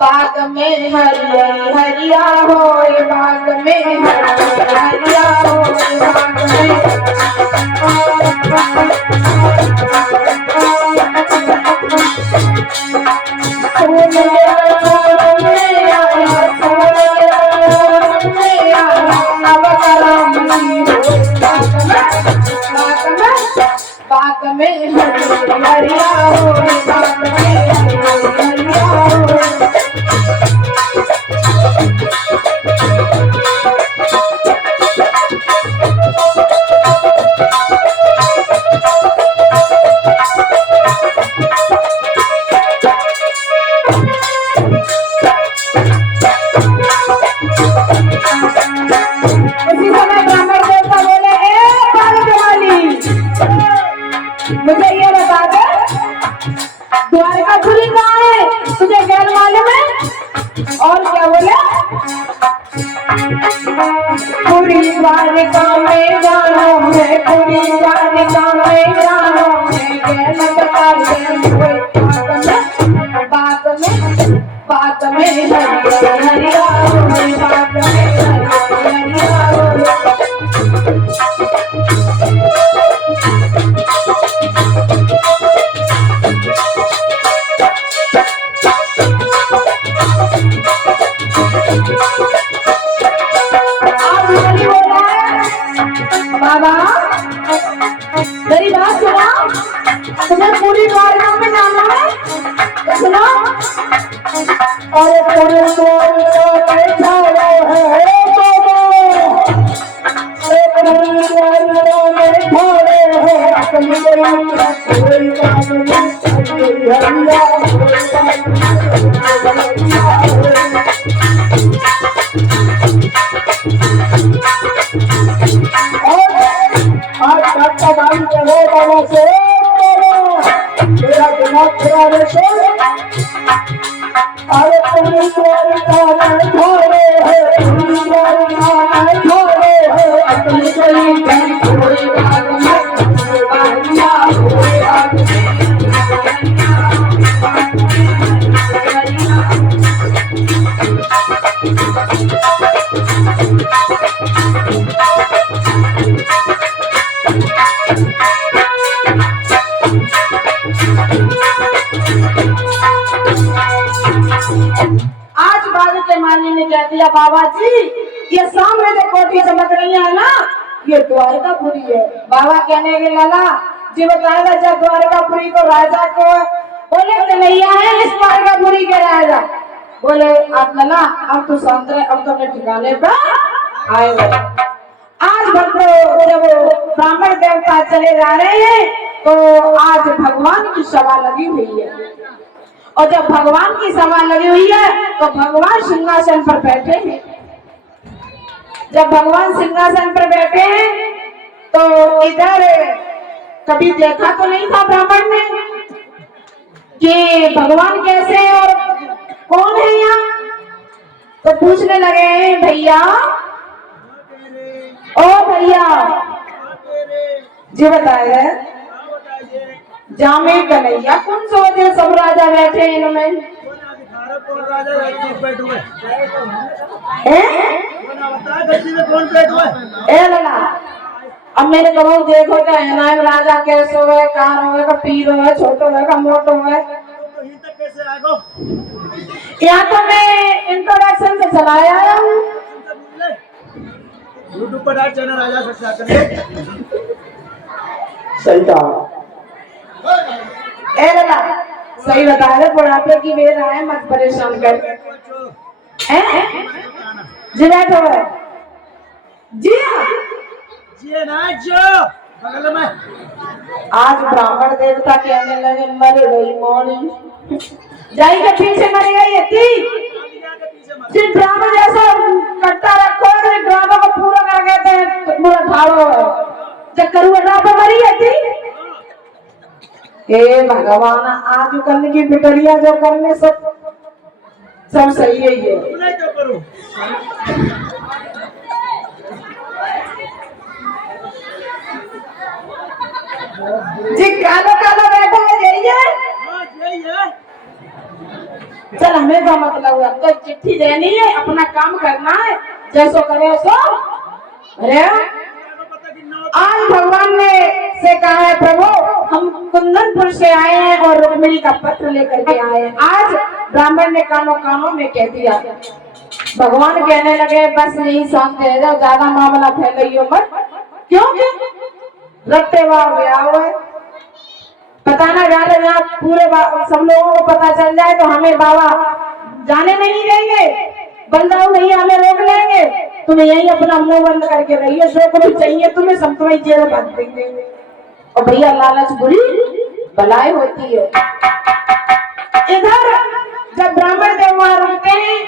बाग में हरिया हरिया हो, बाग में हरिया हरिया हो, बाग में बाग में हरिया हो, बाग में हरिया हो। उसी समय ब्राह्मण देवता बोले, ए बालकवाली, मुझे ये बता दे द्वारकापुरी कहाँ है, तुझे गैर मालूम है? और क्या बोले? पूरी द्वारिका में जानो है, पूरी द्वारिका में जानो है, गैर बता दे बात में हरिया हरिया हो, बात में हरिया हरिया हो। बाबा मेरी बात सुना, तुम्हें पूरी द्वारका में जाना है तो सुनो। अरे पूरे बैठा है बाबा से मेरा दिमाग खराब है। अरे पूरी द्वारका में घोड़े हैं, पूरी द्वारका में घोड़े हैं, अपनी गली में घोड़े बाग में हरिया घोड़े बाग में आज बाबू के माली ने कह दिया, बाबा जी ये सामने जो कोठी चमक रही है ना, ये द्वारकापुरी है। बाबा कहने के लगा, जी बताएगा जब द्वारकापुरी को राजा को? बोले कन्हैया है इस द्वारकापुरी के राजा। बोले आप लला अब तो शांत रहे, अब तो अपने ठिकाने पर आएगा। आज भक्तों जब ब्राह्मण देवता चले जा रहे हैं तो आज भगवान की सभा लगी हुई है, और जब भगवान की सभा लगी हुई है तो भगवान सिंहासन पर बैठे हैं। जब भगवान सिंहासन पर बैठे हैं तो इधर कभी देखा तो नहीं था ब्राह्मण ने कि भगवान कैसे हैं और कौन है यहाँ, तो पूछने लगे, भैया ओ भैया जी बताए जामे कन्हैया कौन सो दे, सब राजा बैठे इनमें लगा। अब मेरे कहो देखो क्या है ना, राजा कैसे हो, कार हो, पीर हो, छोटो है, मोटो है। यहाँ तो मैं इंट्रोडक्शन से चलाया आया हूँ, यूट्यूब पर चैनल राजा सब्सक्राइब करके। सही कहा सही बता रहे, बुढ़ापे की बेर आए मत परेशान कर जी बैठो है जी ना जो बगल में। आज ब्राह्मण देवता कहने लगे, मर गई मोड़ी जाई के पीछे मर गई थी, ड्रामा जैसा कट्टा रखो, ड्रामा को पूरा कर कहते हैं पूरा ठाड़ो है, चक्कर ड्रामा मरी थी। हे भगवान आज करने की बिटरिया जो करने सब सही है ये। जी काला काला बैठा है यही है। चल हमें का मतलब है, तो चिट्ठी देनी है, अपना काम करना है, जैसो करे सो। अरे आज भगवान ने से कहा है, प्रभु हम कुंदनपुर से आए हैं और रुक्मिणी का पत्र लेकर के आए हैं। आज ब्राह्मण ने कानों कानों में कह दिया। भगवान कहने लगे बस यही शांत रह जाओ, ज्यादा मामला फैलाइयो मत, क्योंकि रट्टे ब्याह हुआ है, पता ना जाने जहाँ पूरे सब लोगों को पता चल जाए तो हमें बाबा जाने नहीं देंगे, बंदाऊ नहीं हमें रोक लेंगे। तुम्हें यही अपना मुंह बंद करके रहिए, जो कुछ चाहिए तुम्हें सब तुम्हें जेल बांध देंगे। और भैया लालच बुरी बलाई होती है। इधर जब ब्राह्मण देव वहां रुकते हैं,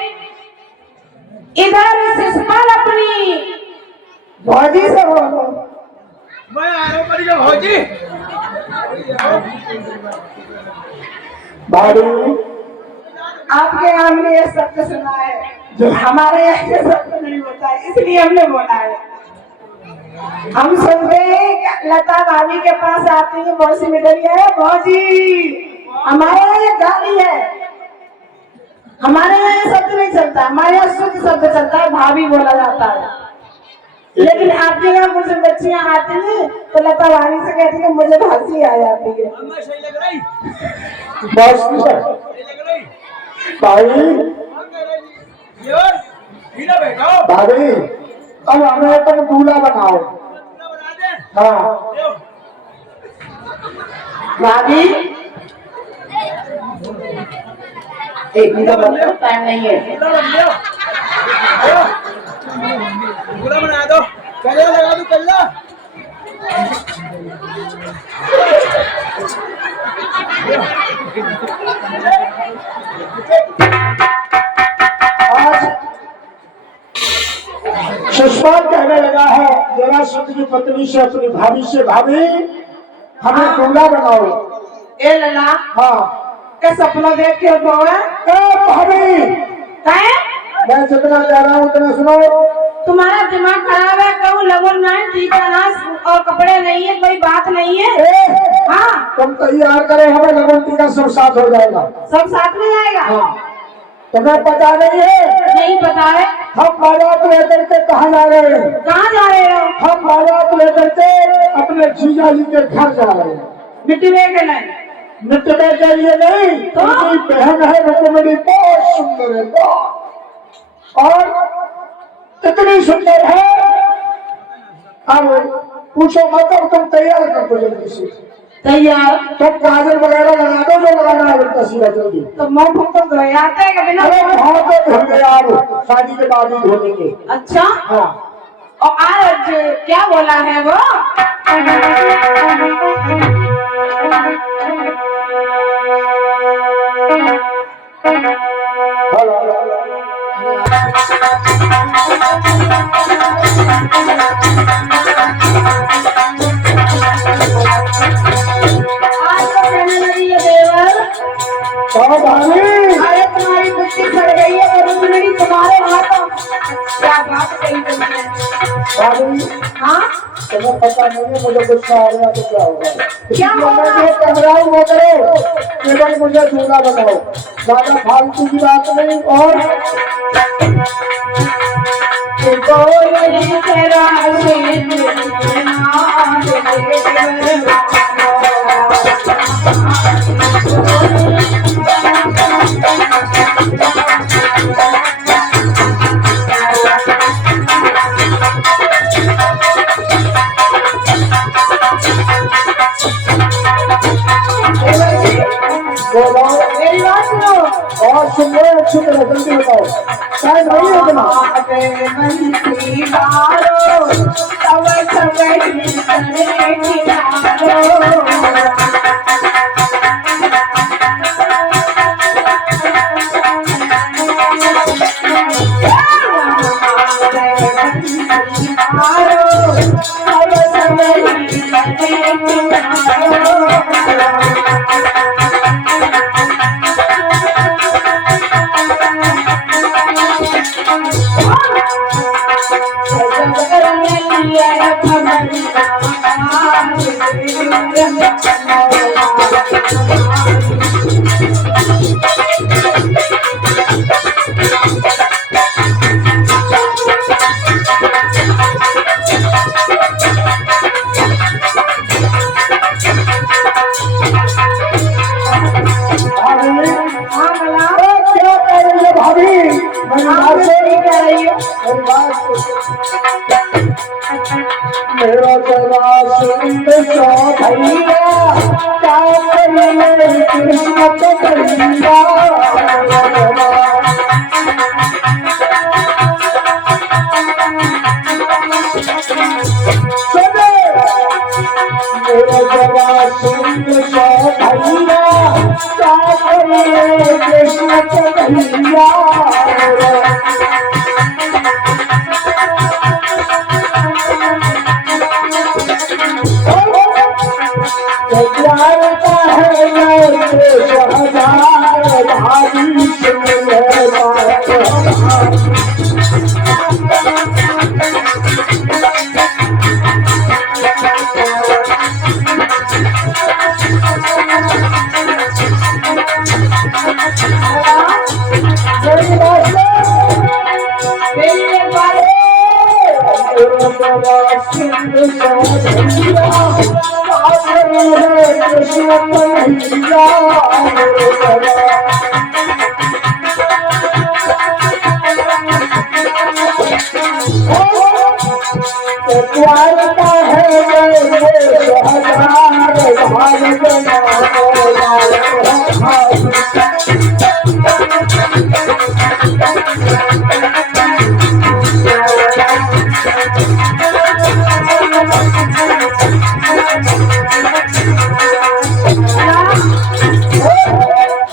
इधर शिशुपाल अपनी भौजी से बोलो, मैं आ रहा हूँ भौजी। भाई आपके यहाँ हमने ये सत्य सुना है, जो हमारे यहाँ ये सत्य नहीं होता है, इसलिए हमने बोला है। हम सुनते हैं लता भाभी के पास आती है, मौसी मिटरी है, भौजी हमारे यहाँ ये गाली है, हमारे यहाँ ये शब्द नहीं चलता, हमारे यहाँ शुद्ध शब्द चलता है, भाभी बोला जाता है। लेकिन आपके यहाँ कुछ बच्चियां आती हैं तो लता भाभी से कहती है मुझे हंसी आ जाती है। सही लग रही भाभी अब हमें तुम दूल्हा बनाओ। हाँ भाभी एक मिनट टाइम नहीं है, पूरा बना दो, कल्ला लगा दो, कल्ला। आज शिशुपाल कहने लगा है जरासंध की पत्नी से अपनी भाभी से, भाभी हमें दूल्हा बनाओ। ए लला हाँ क्या सपना देख के भाभी मैं जितना कह रहा हूँ उतना सुनो। तुम्हारा दिमाग खराब है, कहूँ लगन ना टीका नाश और कपड़े नहीं है, कोई बात नहीं है। हाँ तुम तैयार करे, हमें लगन टीका सब साथ हो जाएगा, सब साथ में जाएगा। हाँ तुम्हें पता नहीं है? नहीं पता है। हम बारात लेकर के कहाँ जा रहे हैं? कहाँ जा रहे हो? हम बारात लेकर के अपने जीजा जी के घर जा रहे हैं। मिटने के नहीं, मिटने के लिए नहीं, तो उनकी बहन है रुक्मिणी, बहुत सुंदर है, बहुत, और इतनी सुंदर है। अब पूछो मत, अब तुम तैयार कर दो जल्दी से। तैयार तुम काजल वगैरह लगा दो, जो लगाना है तस्वीर जल्दी। तो मुंह फूक तो धोयाते हैं कभी ना? बहुत धो गए आप, शादी के बाद ही धोने के। अच्छा हाँ और आज क्या बोला है वो? अरे तुम्हारी बुद्धि चढ़ गई है और रुक्मिणी तुम्हारे हाथों। क्या बात कही तुमने? हाँ तुम्हें पता नहीं है, मुझे गुस्सा आ गया तो क्या होगा? क्या होगा? कमराई वो करो, केवल मुझे दूल्हा बनाओ, ज्यादा फालतू की बात नहीं। और मेरी बात सुनो और सुन लो अच्छी तरह, जल्दी बताओ, टाइम नहीं है इतना। Thank you. हाँ मला क्या कह रही है भाभी? मेरी बात नहीं कह रही है। मेरी बात मेरा जरा सुन सो भैया, क्या करिए किस्मत भैया। मेरा जरा सुन सो भैया, क्या करिए किस्मत भैया। प्यार का है मैं शहजार, भाभी सुन ले बात हमारी। मेरी बात सुन, मेरी एक बात मेरा जरा सुन सो भैया, क्या करिए किस्मत भैया। मेरा प्यार का है मैं शहजार, भारत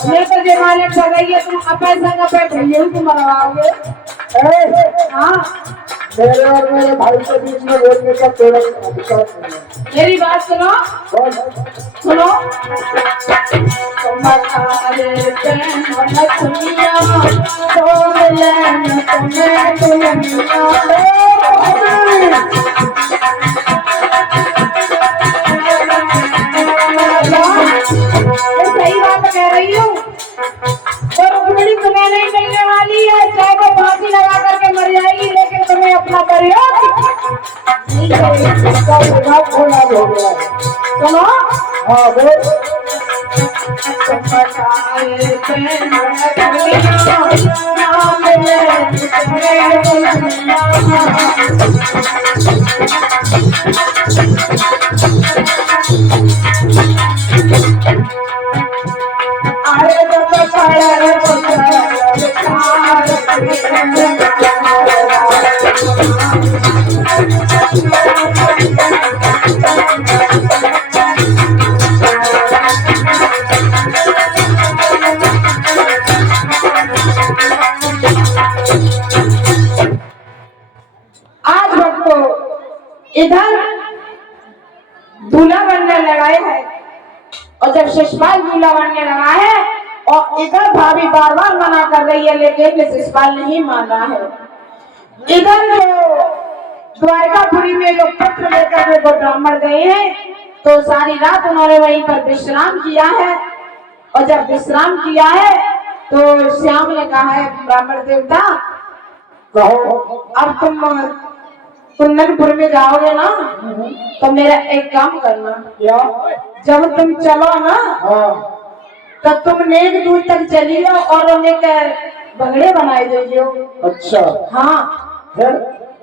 मैं तो जमाने कर रही है, तुम अपन संग बैठे यही तुम मरवाओगे। हाँ मेरे और मेरे भाई के बीच में बोलने का तेरा अधिकार नहीं है। मेरी बात सुनो बोल। सुनो। तुम्हारे प्रेम न सुनिया, तो मिलन तुम्हें दुनिया। मैं सही बात कह रही हूँ। और रुक्मिणी तुम्हें नहीं मिलने वाली है, चाहे वो फांसी लगा करके मर जाएगी, लेकिन तुम्हें अपना प्रयोग नहीं करेगी। इसका विभाग होना हो गया है। सुनो। हाँ बोल। तुम्हारे प्रेम न दुनिया, ना मिले तुम्हें दुनिया। अरे तो पड़े आज भक्तों इधर दूल्हा बनने लगाए है, और जब शिषपाल दूल्हा बनने लगा है और इधर भाभी बार बार मना कर रही है, लेकिन शिषपाल नहीं मान रहा है। इधर जो द्वारकापुरी में जो पत्र लेकर वो ब्राह्मण गए हैं, तो सारी रात उन्होंने वहीं पर विश्राम किया है। और जब विश्राम किया है तो श्याम ने कहा है, ब्राह्मण देवता कहो। अब तुम कुंदनपुर में जाओगे ना, तो मेरा एक काम करना। क्या? जब तुम चलो ना, हाँ तो तुम नेक दूर तक चलियो और उन्हें बगड़े बनाए जाइयो। अच्छा। हाँ, फिर?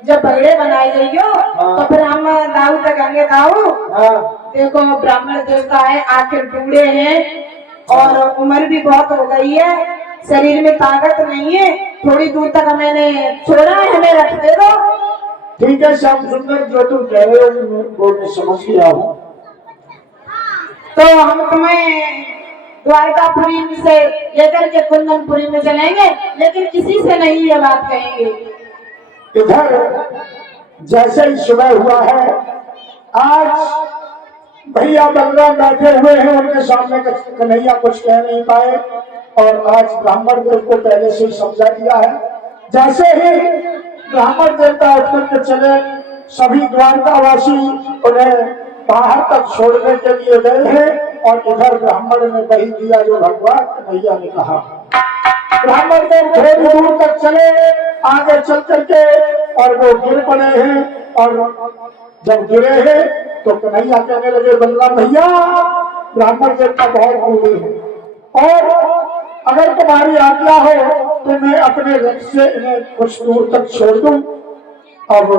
जब बगड़े बनाए जाइयो तो फिर हम दाऊ तक आएंगे। दाऊ हाँ देखो ब्राह्मण देवता है, आखिर बूढ़े हैं और उम्र भी बहुत हो गई है, शरीर में ताकत नहीं है, थोड़ी दूर तक हमें छोड़ा है, हमें रख दे दो। ठीक है श्याम सुंदर, जो तुम कह रहे हो वो मैं समझ गया हूँ। तो हम तुम्हें द्वारकापुरी से लेकर के कुंदनपुरी में चलेंगे, लेकिन किसी से नहीं ये बात कहेंगे। इधर जैसे ही सुबह हुआ है, आज भैया बलराम बैठे हुए हैं, उनके सामने कन्हैया कुछ कह नहीं पाए, और आज ब्राह्मण देव को पहले से ही समझा दिया है। जैसे ही ब्राह्मण देवता उठ करके चले, सभी द्वारकावासी उन्हें बाहर तक छोड़ने के लिए गए हैं, और इधर ब्राह्मण ने वही दिया जो भगवान कन्हैया ने कहा। ब्राह्मण देव थोड़ी दूर तक चले, आगे चल करके, और वो गिर पड़े हैं, और जब गिरे हैं तो कन्हैया कहने लगे, बलराम भैया ब्राह्मण देवता बहुत बूढ़े हैं, और अगर तुम्हारी आज्ञा हो तो मैं अपने रथ से इन्हें कुछ दूर तक छोड़ दूं। अब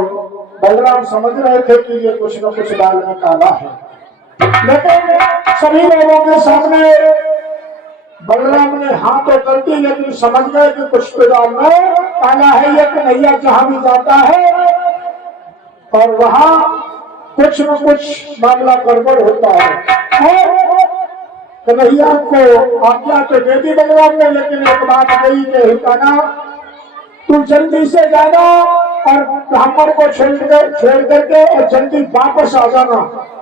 बलराम समझ रहे थे कि ये कुछ न कुछ दाल में काला है, लेकिन सभी लोगों के सामने बलराम ने हाँ तो कर दी, लेकिन समझ गए कि कुछ तो दाल में काला है। ये कन्हैया जहां भी जाता है और वहां कुछ न कुछ मामला गड़बड़ होता है। और कन्हैया को आज्ञा तो दे दी बलराम ने, लेकिन एक बात कही कि हिताना तू जल्दी से जाना और ब्राह्मण को छोड़ करके और जल्दी वापस आ जाना।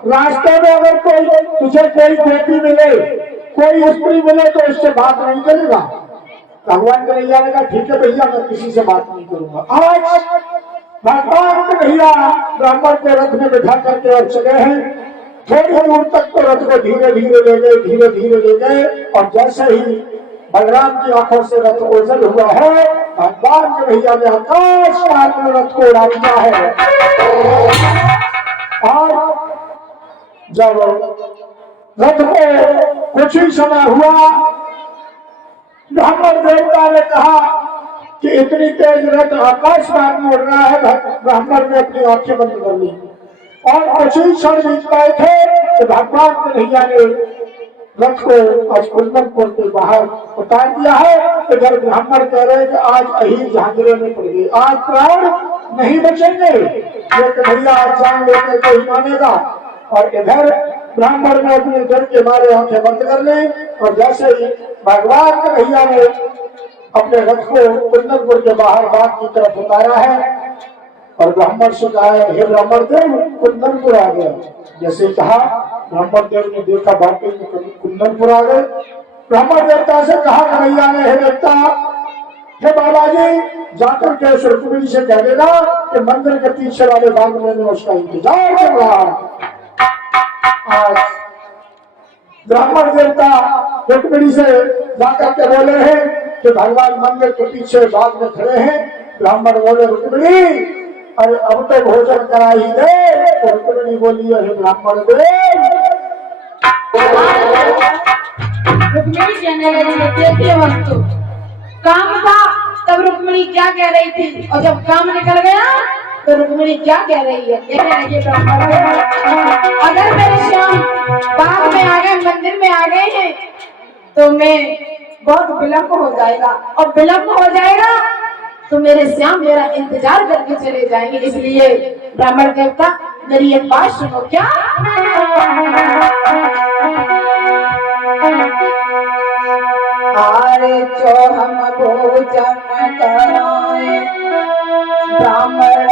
रास्ते में अगर तुझे कोई गोपी मिले, कोई स्त्री मिले तो उससे बात नहीं करेगा। भगवान कन्हैया ने कहा ठीक है भैया, मैं किसी से बात नहीं करूंगा। आज भगवान कन्हैया ब्राह्मण को रथ में बिठा करके और चले हैं। थोड़ी दूर तक तो रथ को धीरे धीरे ले गए, धीरे धीरे ले गए, और जैसे ही बलराम की आंखों से रथ ओझल हुआ है, भगवान कन्हैया ने आकाश मार्ग में रथ को उड़ा दिया है। और जब रथ को कुछ ही समय हुआ, ब्राह्मण देवता ने कहा कि इतनी तेज रथ आकाश मार्ग में उड़ रहा है। ब्राह्मण ने अपनी आंखें बंद कर ली और कुछ ही क्षण बीत पाए थे कि भगवान कन्हैया ने रथ को आज कुंदनपुर के बाहर उतार दिया है। इधर ब्राह्मण कह रहे हैं कि आज अहीर झांझरे में पड़ गई, आज प्राण नहीं बचेंगे, ये कन्हैया आज जान लेकर के ही मानेगा। और इधर ब्राह्मण ने अपने डर के मारे आंखें बंद कर ली, और जैसे ही भगवान कन्हैया ने अपने रथ को कुंदनपुर के बाहर बाग की तरफ उतारा है और ब्राह्मण से कहा है हे ब्राह्मण देव कुंदनपुर आ गया। जैसे कहा ब्राह्मण देव ने देखा बाकी कुंदनपुर आ गए। ब्राह्मण देवता से कहा कन्हैया ने हे देवता, हे बाबा जी जाकर के रुक्मिणी से कह देना कि मंदिर के पीछे वाले बाग में उसका इंतजार कर रहा है। आज ब्राह्मण देवता रुक्मिणी से जाकर के बोले हैं कि भगवान मंदिर के पीछे बाग में खड़े हैं। ब्राह्मण बोले रुक्मिणी अरे अब तो भोजन करा ही दे। तो रुक्मिणी बोली है ब्राह्मण देव। रुक्मिणी कहने लगी देखिए वस्तु काम था, तब रुक्मिणी क्या कह रही थी, और जब काम निकल गया तो रुक्मिणी क्या कह रही है। कहने लगे ब्राह्मण अगर मेरे श्याम बाग में आ गए, मंदिर में आ गए हैं तो मैं बहुत विलंब हो जाएगा, और विलंब हो जाएगा तो मेरे श्याम मेरा इंतजार करके चले जाएंगे। इसलिए ब्राह्मण देवता मेरी एक बात सुनो क्या। आरे जो हम भोजन कराए ब्राह्मण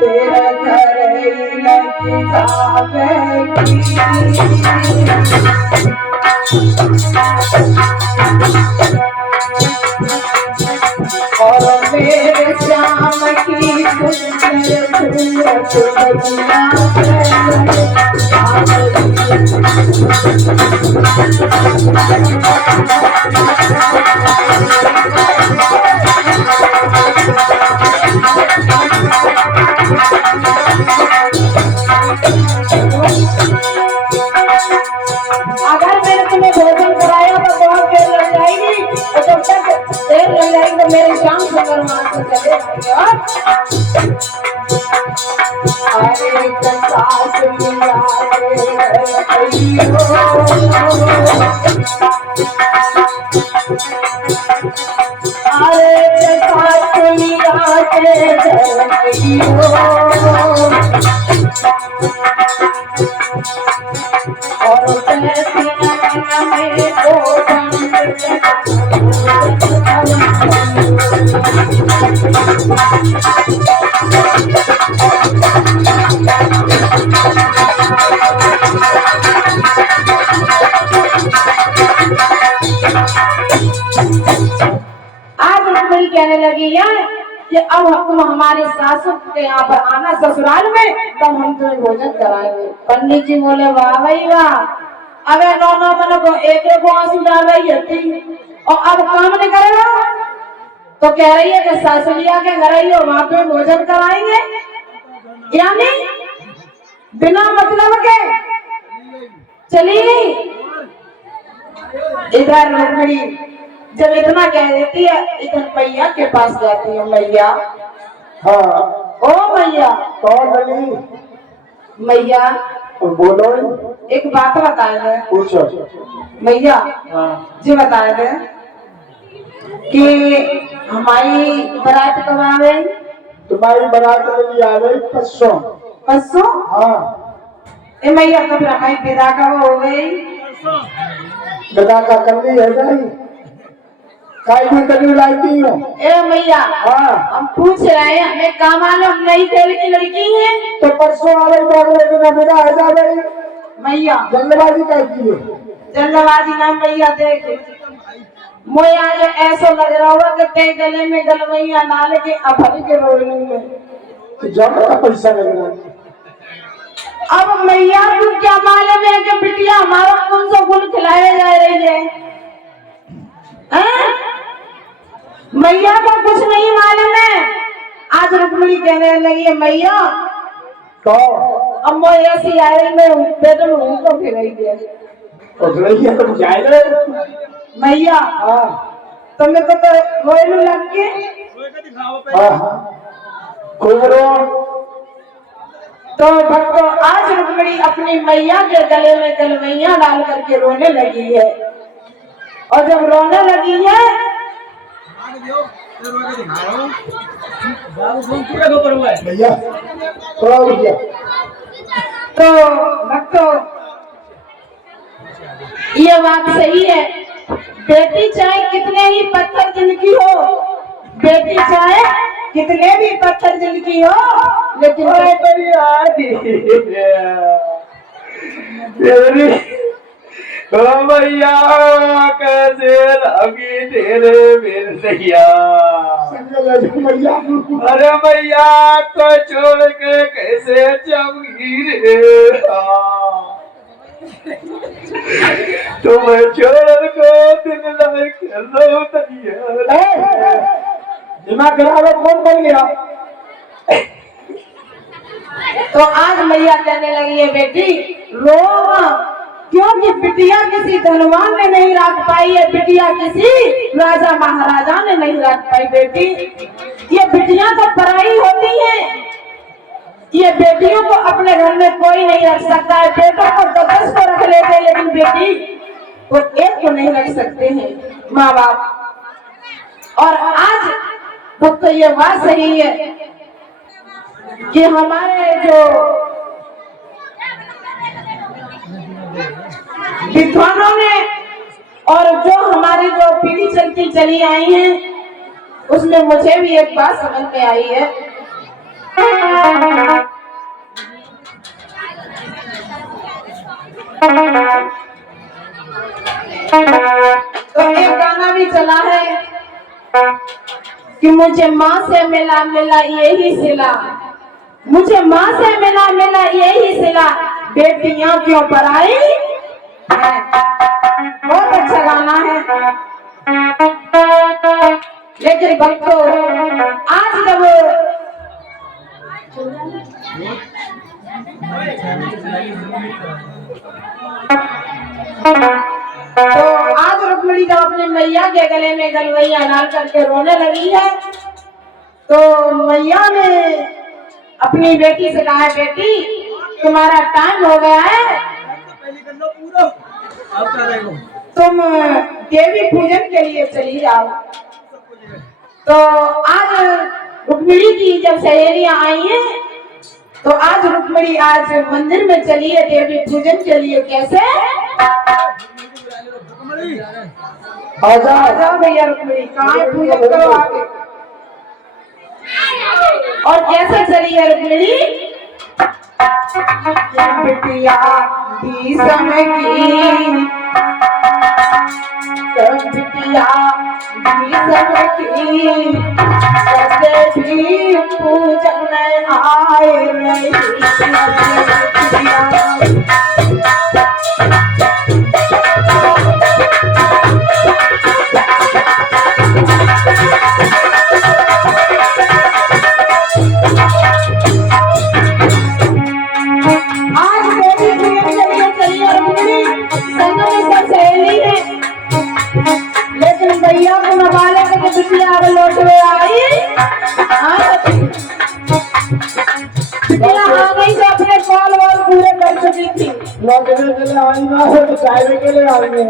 तेरे घर लग जावेगी। और मेरे श्याम की सुंदर अगर मैंने तुम्हें भोजन कराया तो बहुत देर लग जाएगी, और जब तक देर लग जाएगी तो मेरे शाम सुंदर वहां से चले जाएंगे। कहने लगी है कि अब तुम हमारे सासू के यहाँ पर आना ससुराल में, तब हम तुम्हें भोजन कराएंगे। पंडित जी बोले वाह भाई वाह, अगर नौ मन को एक आंसू डाल रही है और अब काम नहीं करेगा तो कह रही है कि सासुलिया के घर आई हो वहां पे भोजन कराएंगे, यानी बिना मतलब के चली गई। इधर रुक्मिणी जब इतना कह देती है इधर मैया के पास जाती है। मैया, हाँ ओ मैया, कौन बनी? मैया बोलो, एक बात बताए दे। पूछो। मैया हाँ, जी बताए दे कि हमारी बारात कब आ गई? तुम्हारी बारात में आ गई परसों। परसों? हाँ, ए मैया तो फिर हमारी विदा कब हो गई? गदा का करनी है गई, काय भी करनी लाती हूँ। ए मैया, हाँ, हम पूछ रहे हैं, हमें काम मालूम, हम नई तेल की लड़की है। तो परसों आ गई तो अगले दिन विदा है जा गई। मैया जल्दबाजी कहती है। जल्दबाजी ना मैया, देख मुझे आज ऐसा लग रहा होगा कि ते गले में गलवैया डाल के अफरी के रोने में तो जाने का पैसा लगना। अब मैया तू क्या मालूम है कि बिटिया हमारा कौन सा गुल खिलाया जा रही है? हैं? मैया को कुछ नहीं मालूम है। आज रुक्मिणी कहने लगी है मैया तो अब मैं ऐसी आ रही मैं पेट में हूँ तो फिर रही है। उठ रही है तो जाएगा। मैया हाँ, तुम्हें तो रोने लग के। हाँ, हाँ, खूब रो। तो भक्तों आज रुक्मिणी अपनी मैया के गले में गलवैया डाल करके रोने लगी है। और जब रोने लगी है भैया थोड़ा भैया, तो भक्तों ये बात सही है, बेटी चाहे कितने ही पत्थर दिल की हो, बेटी चाहे कितने भी पत्थर दिल की हो, लेकिन भैया कैसे लगी तेरे मेरे सैया। भैया अरे भैया को छोड़ के कैसे जाऊंगी रे। तुम्हें छोड़ को दिन लायक लो तैयार। दिमाग खराब है, कौन बन गया? तो आज मैया कहने लगी है बेटी रो मत, क्योंकि बिटिया किसी धनवान ने नहीं रख पाई है, बिटिया किसी राजा महाराजा ने नहीं रख पाई। बेटी ये बिटियां तो पराई होती हैं, ये बेटियों को अपने घर में कोई नहीं रख सकता है। बेटों को 10 को रख लेते हैं, लेकिन बेटी को एक को नहीं रख सकते हैं माँ बाप। और आज तो ये बात सही है कि हमारे जो विद्वानों ने और जो हमारी जो पीढ़ी चलती चली आई है उसमें मुझे भी एक बात समझ में आई है। तो एक गाना भी चला है कि मुझे माँ से मिला मिला यही सिला, मुझे माँ से मिला मिला यही सिला, बेटियां क्यों पराई है। बहुत अच्छा गाना है। लेकिन भक्तों आज जब तो आज रुक्मिणी जब अपने मैया के गले में गलवैया डाल करके रोने लगी है तो मैया ने अपनी बेटी से कहा है बेटी तुम्हारा टाइम हो गया है, तुम देवी पूजन के लिए चली जाओ। तो आज रुक्मिणी की जब सहेलियां आई हैं तो आज रुक्मिणी आज मंदिर में चली है देवी पूजन के लिए। कैसे? आजा भैया रुक्मिणी, कहाँ है? पूजन करो आगे। और कैसे चली है रुक्मिणी? बिटिया भीषम की, बिटिया भीषम की कैसे भी पूजन आए रही। लेकिन भैया आई ना हो तो चाय के लिए आएंगे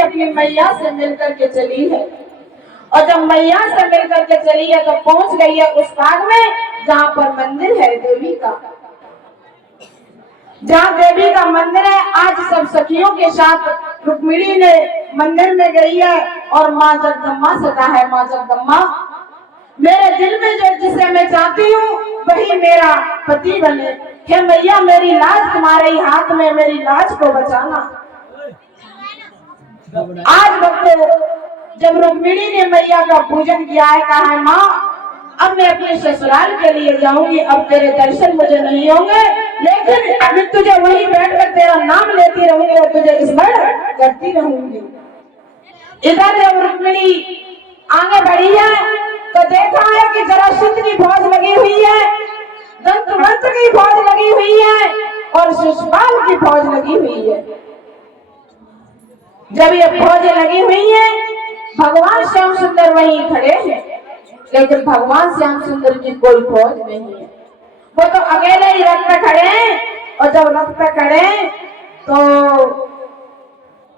अपनी मैया से मिलकर के चली है और जब मैया से मिलकर के चली है तो पहुंच गई है उस बाग में जहां पर मंदिर है देवी का, जहां देवी का मंदिर है। आज सब सखियों के साथ रुक्मिणी ने मंदिर में गई है और माँ जगदम्बा से कहा है, माँ जगदम्बा मेरे दिल में जो जिसे मैं चाहती हूँ वही मेरा पति बने। हे मैया मेरी लाज तुम्हारे ही हाथ में, मेरी लाज को बचाना। आज भक्तों जब रुक्मिणी ने मैया का पूजन किया है, कहा है माँ अब मैं अपने ससुराल के लिए जाऊंगी, अब तेरे दर्शन मुझे नहीं होंगे, लेकिन मैं तुझे वहीं बैठकर तेरा नाम लेती रहूंगी और तुझे स्मरण करती रहूंगी। इधर जब रुक्मिणी आगे बढ़ी है तो देखा है कि जरासंध की फौज लगी हुई है, दंतवंत की फौज लगी हुई है और शिशुपाल की फौज लगी हुई है। जब ये फौजें लगी हुई हैं, भगवान श्याम सुंदर वहीं खड़े हैं, लेकिन भगवान श्याम सुंदर की कोई फौज नहीं है, वो तो अकेले ही रथ पे खड़े हैं। और जब रथ पे खड़े तो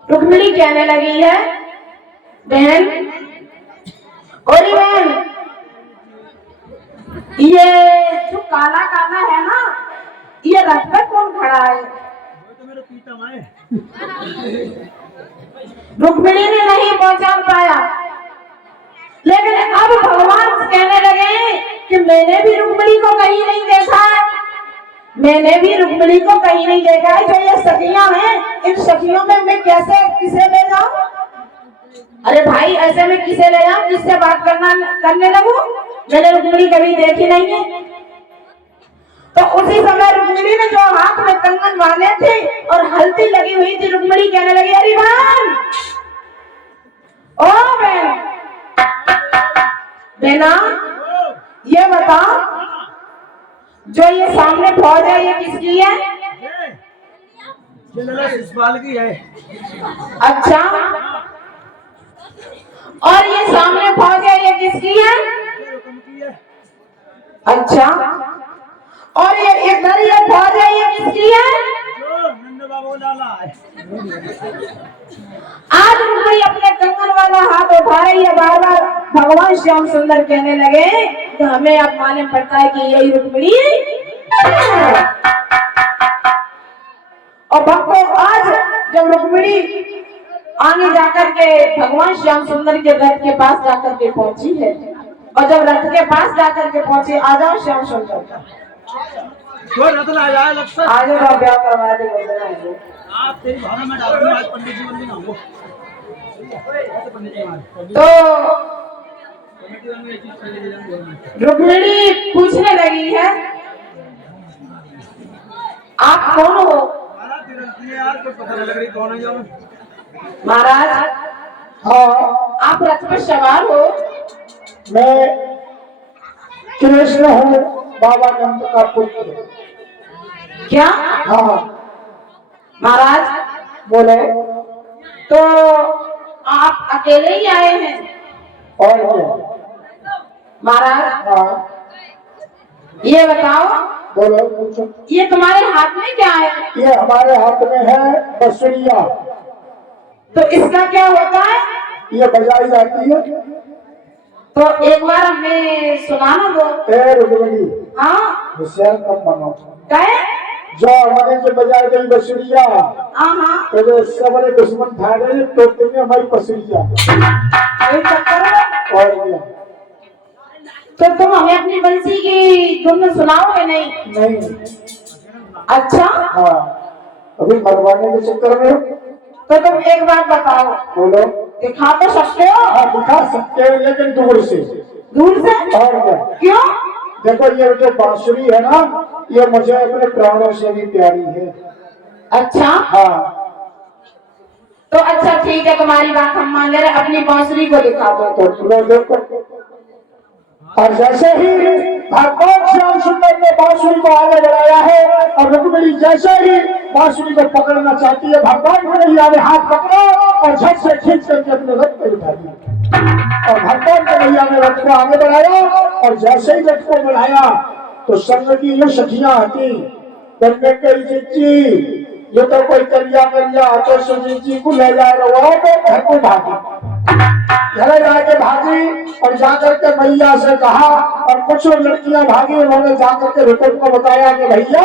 रुक्मिणी कहने लगी है, बहन, गोरी बहन ये जो काला काला है ना, ये रथ पे कौन खड़ा है? तो मेरे पीतम है। रुक्मिणी ने नहीं पहचान पाया, लेकिन अब भगवान कहने लगे कि मैंने भी रुक्मिणी को कहीं नहीं देखा है, मैंने भी रुक्मिणी को कहीं नहीं देखा है। जो ये सखियां हैं, इन सखियों में मैं कैसे किसे ले जाऊं? अरे भाई, ऐसे में किसे ले जाऊं, किससे बात करने लगूं? मैंने रुक्मिणी कभी देखी नहीं है। तो उसी समय रुक्मिणी ने जो हाथ में कंगन बांधे थे और हल्दी लगी हुई थी, रुक्मिणी कहने लगी, अरे बहन, ओ बहन, बेना, ये बता, जो ये सामने फौज है, ये किसकी है? ये लला शिशपाल की है। अच्छा, और ये सामने फौज है, ये किसकी है? हुक्म की है। अच्छा, और ये इधर ये फौज है, ये किसकी है? जो नंद बाबू लाला है। आज रुक्मिणी अपने कंगन वाला हाथ उठा रही है, बार बार भगवान श्याम सुंदर कहने लगे तो हमें अब मालूम पड़ता है कि यही रुक्मिणी है। और भक्तों, आज जब रुक्मिणी आगे जाकर के भगवान श्याम सुंदर के रथ के पास जाकर के पहुंची है, और जब रथ के पास जाकर के पहुंची, आ जाओ श्याम सुंदर, जो रथ ला जाए लक्ष्य। आज ब्याह करवा दे। आप तेरी भावना में डाल दूं, आज पंडित जी बन हो। तो रुक्मिणी पूछने लगी है, आप कौन हो? यार कोई पता नहीं लग रही कौन है जो। महाराज, हाँ, आप रथ पर सवार हो? मैं कृष्ण हूँ, बाबा नंद का पुत्र। क्या? हाँ, महाराज बोले। तो आप अकेले ही आए हैं? और क्या? महाराज, हाँ, ये बताओ, बोलो, पूछो। ये तुम्हारे हाथ में क्या है? ये हमारे हाथ में है बसुरिया। तो इसका क्या होता है? ये बजाई जाती है। तो एक बार हमें सुनाना दो। ए रुक्मिणी, हाँ, होशियार कम बनो। कहे? जो हमारे से बजाई गई बसुरिया, हाँ, तो जो इससे बड़े दुश्मन खा गए, तो तुम्हें हमारी बसुरिया। कोई चक्कर है? और क्या? तो तुम हमें अपनी बंसी की धुन सुनाओगे? नहीं। नहीं। अच्छा, हाँ, अभी मरवाने के चक्कर में। तो तुम एक बात बताओ। बोलो। दिखा तो सकते हो? हाँ, दिखा सकते हो, लेकिन दूर से। दूर से? और क्या? क्यों? देखो, ये जो बांसुरी है ना, ये मुझे अपने प्राणों से भी प्यारी है। अच्छा, हाँ, तो अच्छा ठीक है, तुम्हारी बात हम मान ले रहे, अपनी बांसुरी को दिखा दो। तो लो, देखो। और जैसे ही भगवान श्याम सुंदर ने बांसुरी को आगे बढ़ाया है, और रुक्मिणी जैसे ही बांसुरी को पकड़ना चाहती है, भगवान को नहीं आगे हाथ पकड़ो और झट से खींच करके अपने रथ पे उठा दिया। और भगवान के भैया ने रथ को आगे बढ़ाया, और जैसे ही रथ को बढ़ाया तो संग की जो सखियां थी, कहने कई जीजी, ये तो कोई करिया करिया, तो सुजीत जी को ले जा रहा हो, तो घर को भागी। घर जाके भागी और जाकर के भैया से कहा, और कुछ लड़कियां भागी, उन्होंने जाकर के रुकन को बताया कि भैया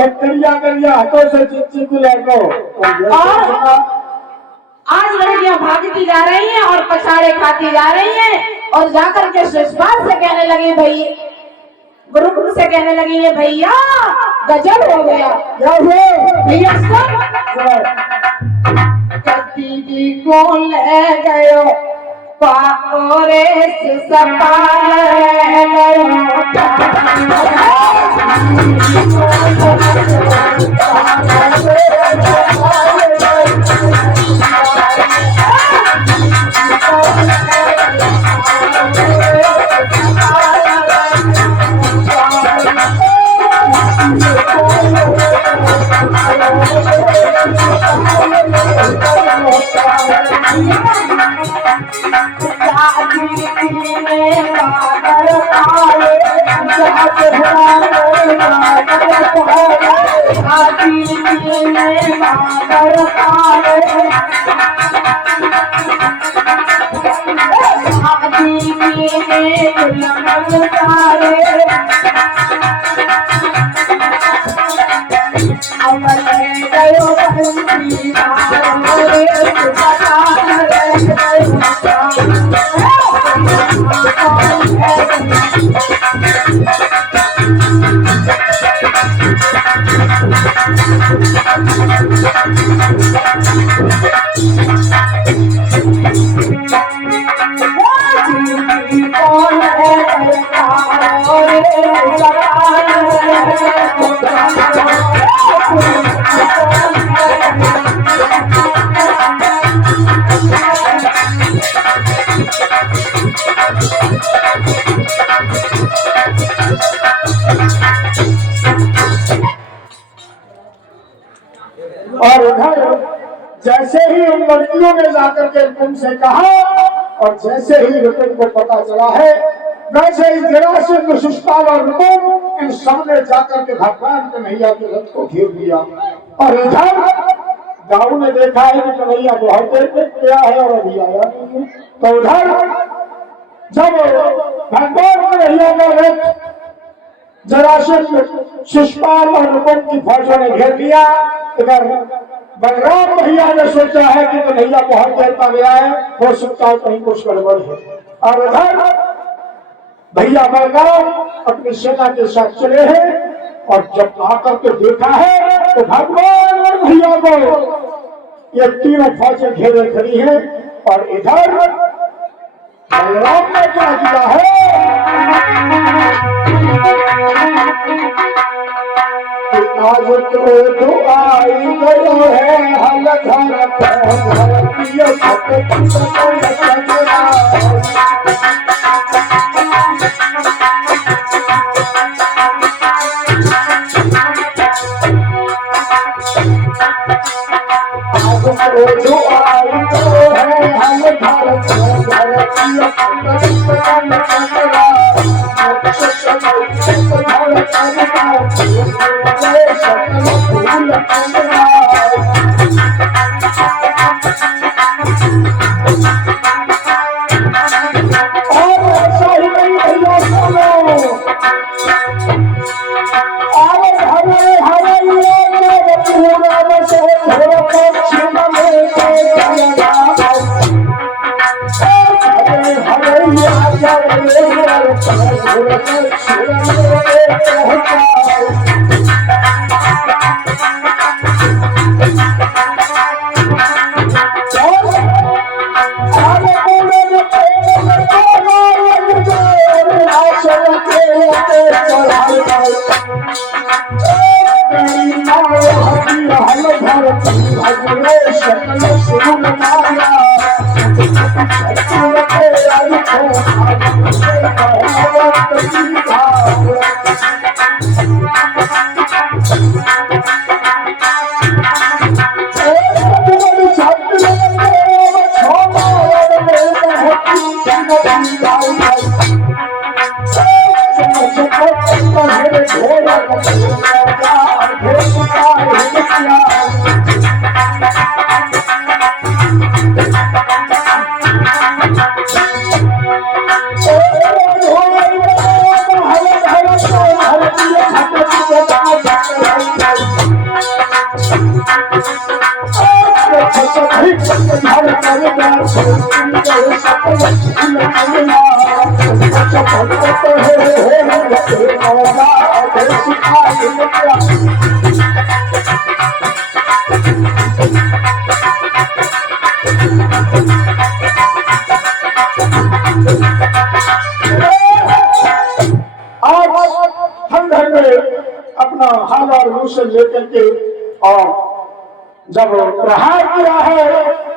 एक करिया करिया हाथों से जीजी को ले गो। आज लड़कियां भागती जा रही हैं और पछाड़े खाती जा रही हैं, और जाकर के शिशपाल से कहने लगी, भैया गुरुकुल से कहने लगी, ये भैया गजब हो गया। भैया दीदी को ले गयो पाकोरे से ले गयो बंसी रे सुबह ले गयो कौन है और उधर जैसे ही उन लड़कियों ने जाकर के रुकुम से कहा और जैसे ही रुकुम को पता चला है वैसे ही जरासंध शिशुपाल और रुकुम इन सब ने जाकर के भगवान कन्हैया के रथ को घेर लिया। और इधर गाँव ने देखा है कि कन्हैया बहुत देर तक गया है और अभी आया नहीं है। तो उधर जब भगवान कन्हैया का रथ जरासंध शिशुपाल और रुकुम की फौजों ने घेर लिया, इधर बलराम भैया ने सोचा है कि कन्हैया बहुत देर का गया है, हो सकता है कहीं कुछ गड़बड़ है। और उधर भैया बलराम अपनी सेना के साथ चले हैं और जब आकर के देखा है तो भगवान और भैया को ये तीनों फौजें घेरे खड़ी हैं। और इधर बलराम ने क्या किया है, आज तो आई गयो है हल घर अपना हाल और मुंह से लेकर के और जब प्रहार किया है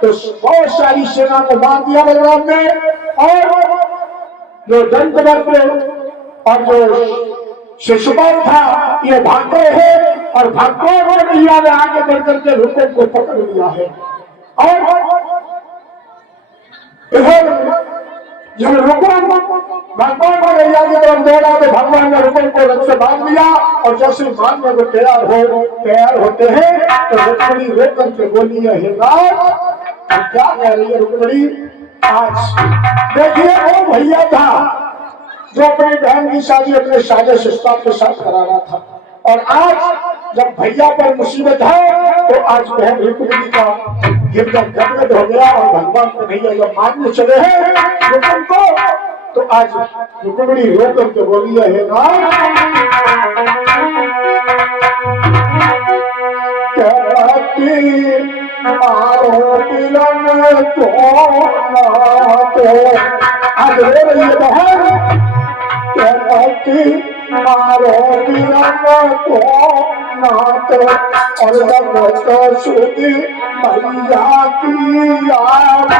तो बहुत सारी सेना को मार दिया बलराम ने। और जो दंतवक्र और जो शिशुपाल था ये भाग गए हैं और भगवान और भैया ने आगे बढ़कर के रुकुम को पकड़ लिया है। और इधर जब रुकुम भगवान और भैया की तरफ दौड़ा तो भगवान ने रुकुम को रथ से बांध लिया और जैसे बांधने को तैयार होते हैं तो रुक्मिणी रो करके बोली है, हे राज अब क्या कह रही है रुक्मिणी। आज देखिए वो भैया था जो अपनी बहन की शादी अपने साजे शिष्टा के साथ करा रहा था और आज जब भैया पर मुसीबत है तो आज बहन रुक्मिणी का गिरदर गदगद हो गया और भगवान कन्हैया जब मानने चले हैं रुक्म को तो आज रुक्मिणी रो करके बोली है ना मारो पिलन को आज रो रही है बहन मारो पिलन को नाथ और भगवत सुधी मैया की याद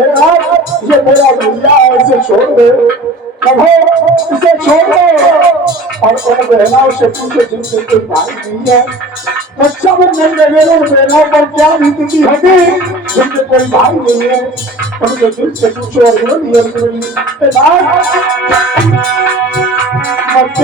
मारो ये मेरा भैया इसे छोड़ दे कहो इसे छोड़ दो और उन बहनाओं से पूछे जिनसे कोई भाई नहीं है बच्चा में नहीं लगे उन बहनाओं पर क्या बीतती होगी जिनके कोई भाई नहीं है उनके दिल से पूछो और बोलिए मत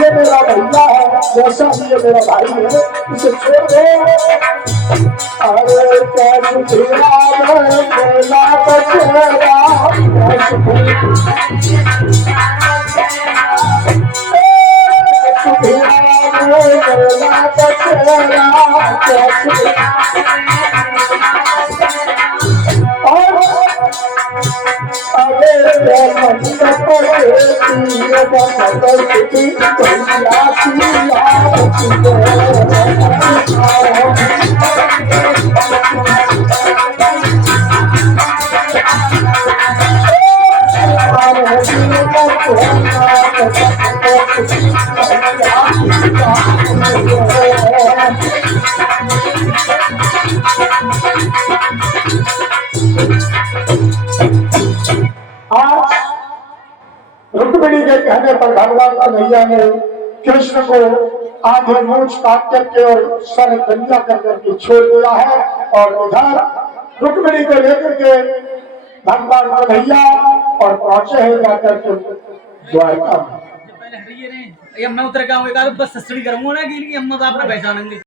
ये मेरा भैया है जैसा भी ये मेरा भाई है इसे छोड़ दो अरे कैसे बोला बचेगा रुक्मिणी के कहने पर भगवान कन्हैया ने कृष्ण को आधे मूंछ काट करके और सर गंजा कर करके छोड़ दिया है और उधर रुक्मिणी को लेकर के भगवान कन्हैया और पहुंचे हैं जाकर के द्वारका में। मैं उतर के आऊंगा बस सस्ती करूंगा ना कि अम्मा बाप ने पहचानेंगे।